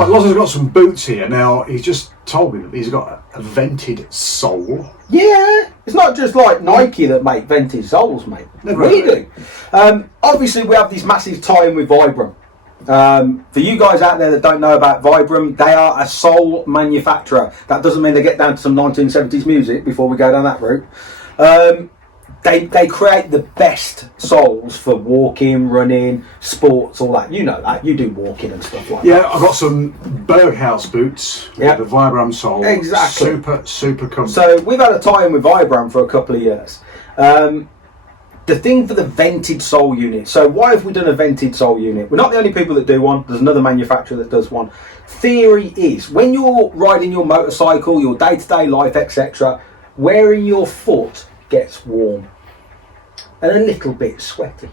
Right, Lozzer's got some boots here. Now, he's just told me that he's got a vented sole. Yeah, it's not just like Nike that make vented soles, mate. We do. Obviously, we have this massive tie-in with Vibram. For you guys out there that don't know about Vibram, they are a sole manufacturer. That doesn't mean they get down to some 1970s music before we go down that route. They create the best soles for walking, running, sports, all that. You know that. You do walking and stuff like that. Yeah, I've got some Berghaus boots with the Vibram sole. Exactly. Super comfortable. So we've had a tie-in with Vibram for a couple of years. The thing for the vented sole unit. So why have we done a vented sole unit? We're not the only people that do one. There's another manufacturer that does one. Theory is, when you're riding your motorcycle, your day-to-day life, etc., wearing your foot gets warm and a little bit sweaty.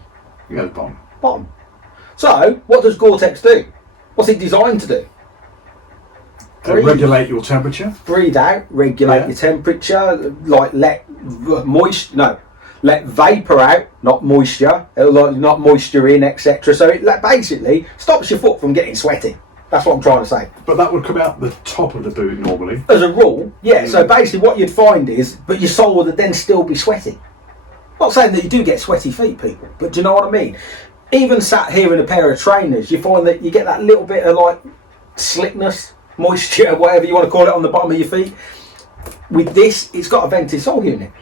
You go Bottom. So, what does Gore-Tex do? What's it designed to do? Regulate your temperature. Breathe out, regulate your temperature, like let vapour out, not moisture, not moisture in, etc. So it basically stops your foot from getting sweaty. That's what I'm trying to say. But that would come out the top of the boot normally. As a rule, yeah. So basically what you'd find is, but your sole would then still be sweaty. Not saying that you do get sweaty feet, people, but do you know what I mean? Even sat here in a pair of trainers, you find that you get that little bit of like slickness, moisture, whatever you want to call it, on the bottom of your feet. With this, it's got a vented sole unit.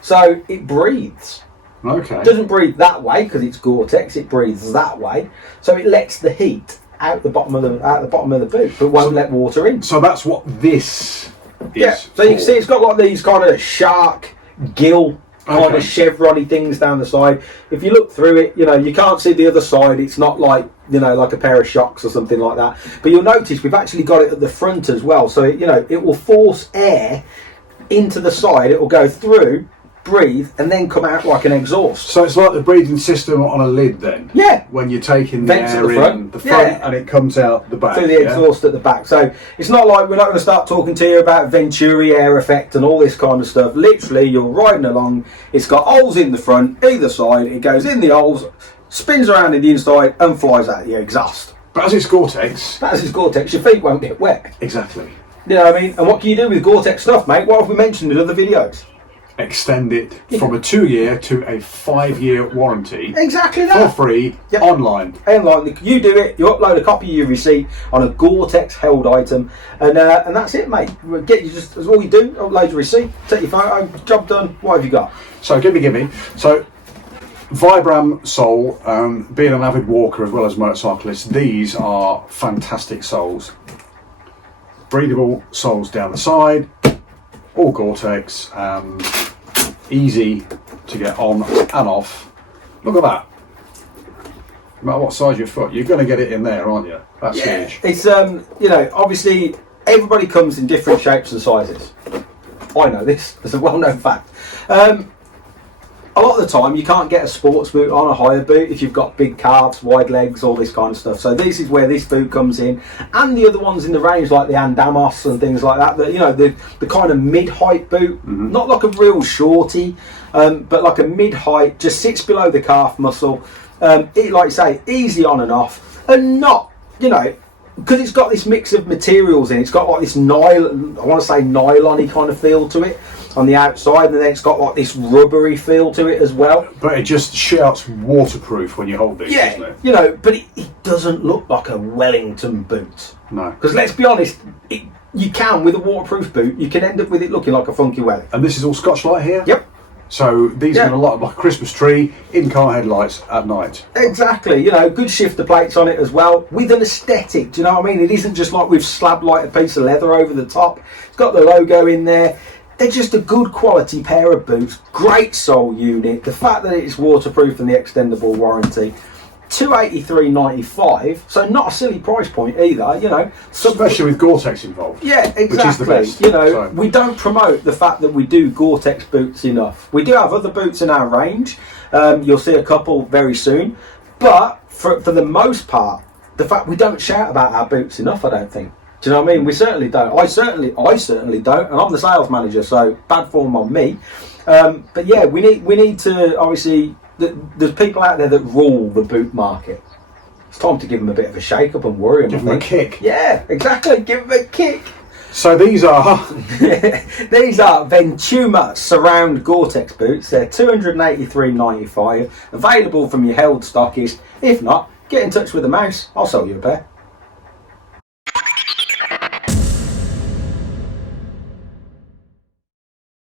So it breathes. Okay. It doesn't breathe that way because it's Gore-Tex, it breathes that way. So it lets the heat out the bottom of the boot, but won't let water in. So that's what this is. Yeah. So you can see it's got like these kind of shark gill kind of chevron-y things down the side. If you look through it, you can't see the other side. It's not like like a pair of shocks or something like that. But you'll notice we've actually got it at the front as well. So it will force air into the side. It will go through, breathe, and then come out like an exhaust. So it's like the breathing system on a lid then? Yeah. When you're taking the Vents air at the front. in the front and it comes out the back. Through the exhaust at the back. So it's not like we're not going to start talking to you about Venturi air effect and all this kind of stuff. Literally, you're riding along, it's got holes in the front, either side, it goes in the holes, spins around in the inside and flies out the exhaust. But as it's Gore-Tex... your feet won't get wet. Exactly. You know what I mean? And what can you do with Gore-Tex stuff, mate? What have we mentioned in other videos? Extend it from a 2-year to a 5-year warranty. Exactly that. For free, online. Online. You do it, you upload a copy of your receipt on a Gore-Tex held item, and that's it, mate. That's all you do, upload your receipt, take your photo, job done, what have you got? So, gimme. So, Vibram sole, being an avid walker as well as motorcyclist, these are fantastic soles. Breathable soles down the side, all Gore-Tex, easy to get on and off. Look at that. No matter what size your foot, you're going to get it in there, aren't you? That's huge. It's obviously everybody comes in different shapes and sizes. I know this. It's a well-known fact. A lot of the time you can't get a sports boot on a hire boot if you've got big calves, wide legs, all this kind of stuff. So this is where this boot comes in, and the other ones in the range like the Andamos and things like that. The kind of mid-height boot, not like a real shorty, but like a mid-height, just sits below the calf muscle. Like you say, easy on and off, and not because it's got this mix of materials in. It's got like this nylon, I want to say nylon-y kind of feel to it on the outside, and then it's got like this rubbery feel to it as well. But it just shouts waterproof when you hold these, doesn't it? But it doesn't look like a Wellington boot. No. Because let's be honest, you can, with a waterproof boot, you can end up with it looking like a funky Wellington. And this is all Scotch-Lite here? Yep. So these are a lot of like a Christmas tree, in-car headlights at night. Exactly, good shifter plates on it as well, with an aesthetic, do you know what I mean? It isn't just like we've slabbed like a piece of leather over the top. It's got the logo in there. They're just a good quality pair of boots, great sole unit, the fact that it's waterproof and the extendable warranty. $283.95, so not a silly price point either, Especially with Gore-Tex involved. Yeah, exactly. Which is the best. We don't promote the fact that we do Gore-Tex boots enough. We do have other boots in our range. You'll see a couple very soon. But for the most part, the fact we don't shout about our boots enough, I don't think. Do you know what I mean? We certainly don't. I certainly don't, and I'm the sales manager, so bad form on me. But yeah, we need to obviously. There's people out there that rule the boot market. It's time to give them a bit of a shake up and worry them. Give them a kick. Yeah, exactly. Give them a kick. So these are These are Ventuma Surround Gore-Tex boots. They're $283.95. Available from your held stockist. If not, get in touch with the mouse. I'll sell you a pair.